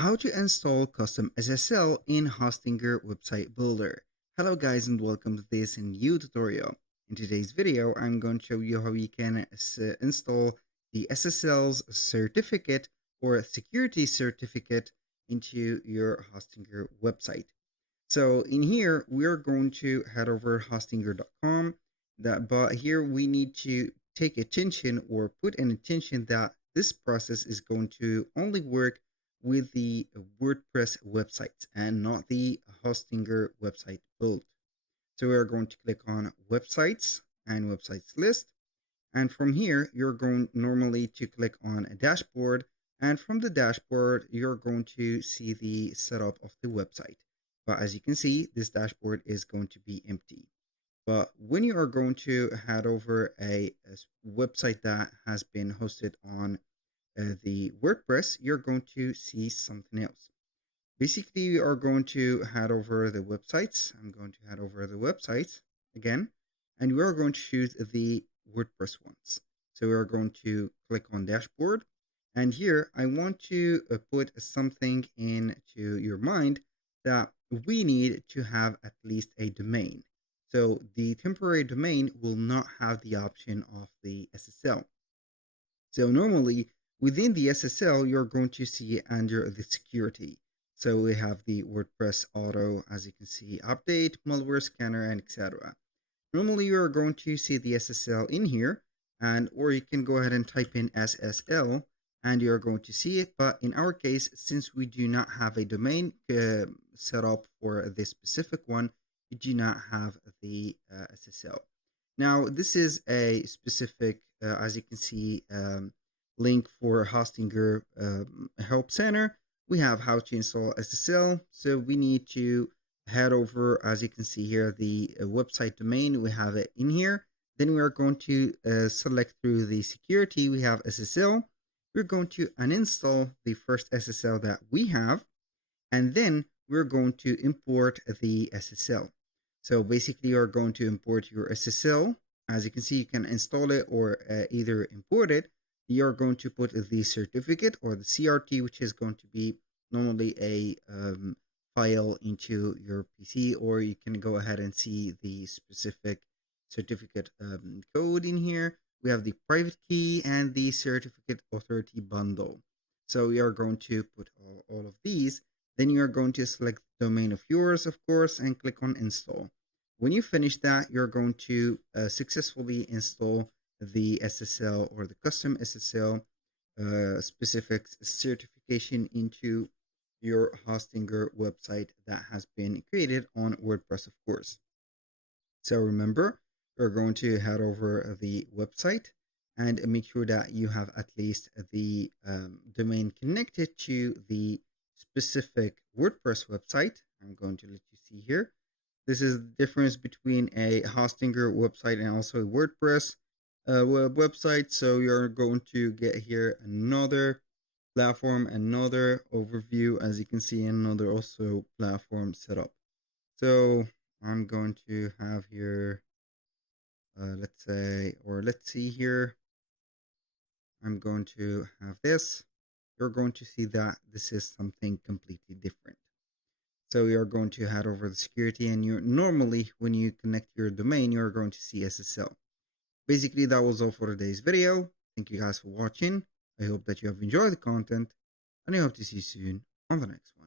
How to install custom SSL in Hostinger Website Builder. Hello guys and welcome to this new tutorial. In today's video, I'm going to show you how you can install the SSL's certificate or security certificate into your Hostinger website. So in here, we're going to head over hostinger.com. But here we need to take attention or put an attention that this process is going to only work with the WordPress website and not the Hostinger website build. So we are going to click on websites and websites list. And from here, you're going normally to click on a dashboard. And from the dashboard, you're going to see the setup of the website. But as you can see, this dashboard is going to be empty. But when you are going to head over a website that has been hosted on the WordPress, you're going to see something else. Basically, you are going to head over the websites. I'm going to head over the websites again, and we are going to choose the WordPress ones. So we are going to click on dashboard. And here I want to put something into your mind that we need to have at least a domain. So the temporary domain will not have the option of the SSL. So normally within the SSL, you're going to see under the security. So we have the WordPress auto, as you can see, update, malware scanner, and etc. Normally you're going to see the SSL in here, and or you can go ahead and type in SSL and you're going to see it. But in our case, since we do not have a domain set up for this specific one, we do not have the SSL. Now, this is a specific, as you can see, link for Hostinger Help Center. We have how to install SSL. So we need to head over, as you can see here, the website domain. We have it in here. Then we are going to select through the security. We have SSL. We're going to uninstall the first SSL that we have. And then we're going to import the SSL. So basically, you're going to import your SSL. As you can see, you can install it or either import it. You're going to put the certificate or the CRT, which is going to be normally a file into your PC, or you can go ahead and see the specific certificate code in here. We have the private key and the certificate authority bundle. So we are going to put all of these. Then you are going to select the domain of yours, of course, and click on install. When you finish that, you're going to successfully install the SSL or the custom SSL specific certification into your Hostinger website that has been created on WordPress, of course. So remember, you're going to head over the website and make sure that you have at least the domain connected to the specific WordPress website. I'm going to let you see here. This is the difference between a Hostinger website and also a WordPress website. So you're going to get here another platform, another overview, as you can see, another also platform setup. So I'm going to have here, let's say, or let's see here. I'm going to have this. You're going to see that this is something completely different. So you're going to head over the security, and you're normally when you connect your domain, you're going to see SSL. Basically, that was all for today's video. Thank you guys for watching. I hope that you have enjoyed the content, and I hope to see you soon on the next one.